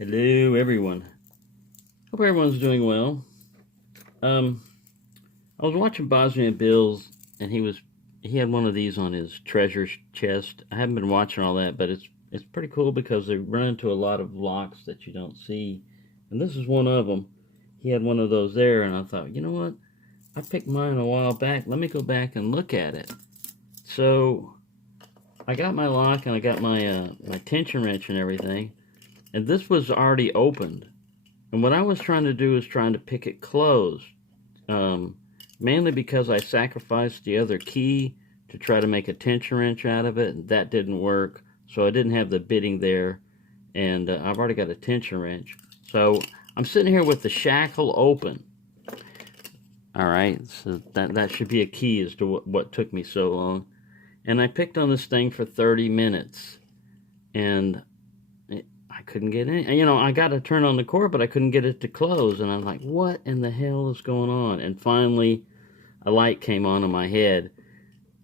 Hello, everyone. Hope everyone's doing well. I was watching Bosnia Bills, and he had one of these on his treasure chest. I haven't been watching all that, but it's pretty cool because they run into a lot of locks that you don't see, and this is one of them. He had one of those there, and I thought, you know what? I picked mine a while back. Let me go back and look at it. So I got my lock and I got my tension wrench and everything, and this was already opened. And what I was trying to do is trying to pick it closed, um, mainly because I sacrificed the other key to try to make a tension wrench out of it, and that didn't work. So I didn't have the bitting there, and I've already got a tension wrench. So I'm sitting here with the shackle open. All right, so that should be a key as to what took me so long. And I picked on this thing for 30 minutes, and I couldn't get in. You know, I got to turn on the cord, but I couldn't get it to close. And I'm like, what in the hell is going on? And finally, a light came on in my head.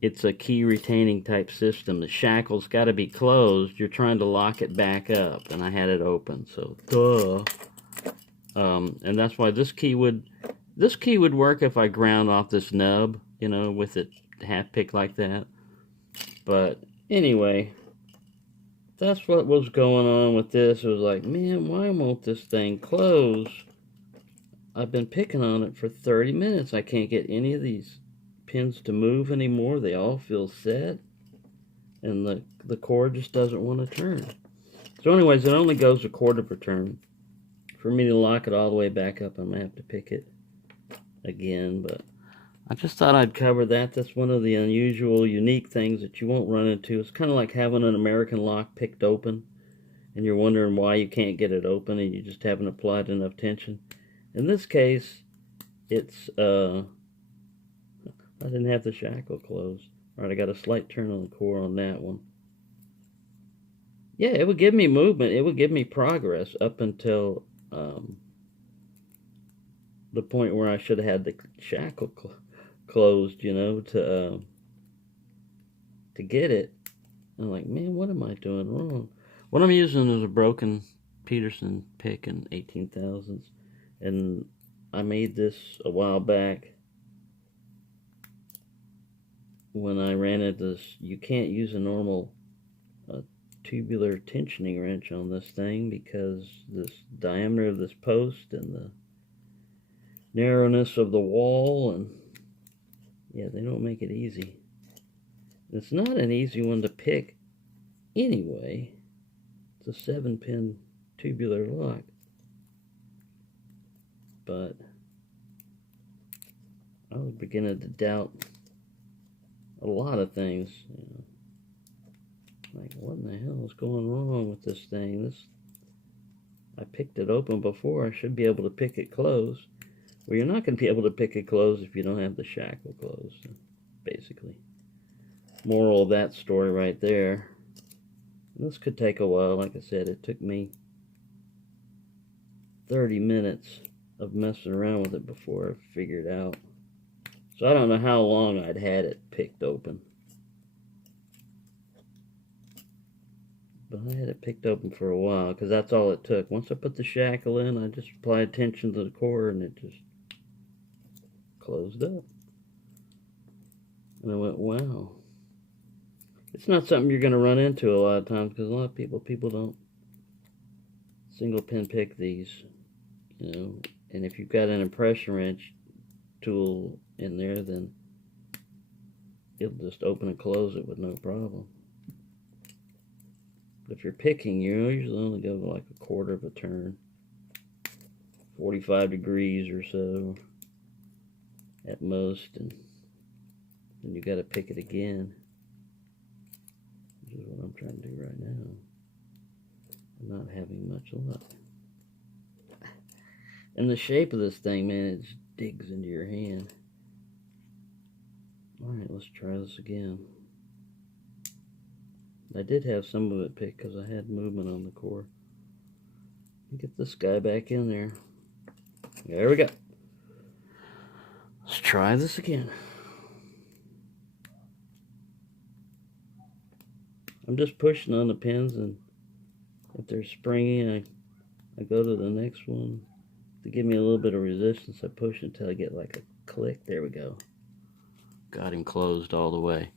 It's a key retaining type system. The shackle's got to be closed. You're trying to lock it back up, and I had it open. So, duh. And that's why this key would work if I ground off this nub, you know, with it half picked like that. But anyway, that's what was going on with this. It was like, man, why won't this thing close? I've been picking on it for 30 minutes. I can't get any of these pins to move anymore. They all feel set, and the cord just doesn't want to turn. So anyways, it only goes a quarter of a turn. For me to lock it all the way back up, I'm going to have to pick it again, but I just thought I'd cover that. That's one of the unusual, unique things that you won't run into. It's kind of like having an American lock picked open, and you're wondering why you can't get it open, and you just haven't applied enough tension. In this case, it's, I didn't have the shackle closed. All right, I got a slight turn on the core on that one. Yeah, it would give me movement. It would give me progress up until the point where I should have had the shackle closed, you know, to get it. I'm like, man, what am I doing wrong? What I'm using is a broken Peterson pick in 18,000s, and I made this a while back when I ran into this. You can't use a normal tubular tensioning wrench on this thing because this diameter of this post and the narrowness of the wall, and yeah, they don't make it easy. It's not an easy one to pick anyway. It's a 7-pin tubular lock, but I was beginning to doubt a lot of things, you know. Like, what in the hell is going wrong with this thing? I picked it open before. I should be able to pick it closed. Well, you're not going to be able to pick it closed if you don't have the shackle closed, basically. Moral of that story right there. This could take a while. Like I said, it took me 30 minutes of messing around with it before I figured out. So I don't know how long I'd had it picked open. But I had it picked open for a while because that's all it took. Once I put the shackle in, I just applied tension to the core and it just closed up. And I went, wow. It's not something you're going to run into a lot of times because a lot of people don't single pin pick these, you know. And if you've got an impression wrench tool in there, then it'll just open and close it with no problem. But if you're picking, you usually only go like a quarter of a turn, 45 degrees or so at most, and then you got to pick it again, which is what I'm trying to do right now. I'm not having much luck. And the shape of this thing, man, it just digs into your hand. Alright, let's try this again. I did have some of it picked because I had movement on the core. Get this guy back in there. There we go. Let's try this again. I'm just pushing on the pins, and if they're springy, I go to the next one. To give me a little bit of resistance, I push until I get like a click. There we go. Got him closed all the way.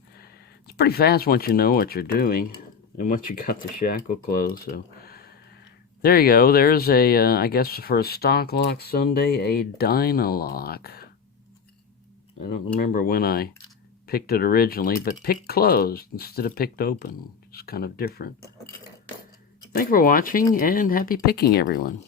It's pretty fast once you know what you're doing and once you got the shackle closed. So there you go. There's a, I guess for a stock lock Sunday, a DynaLok. I don't remember when I picked it originally, but picked closed instead of picked open. It's kind of different. Thanks for watching, and happy picking, everyone.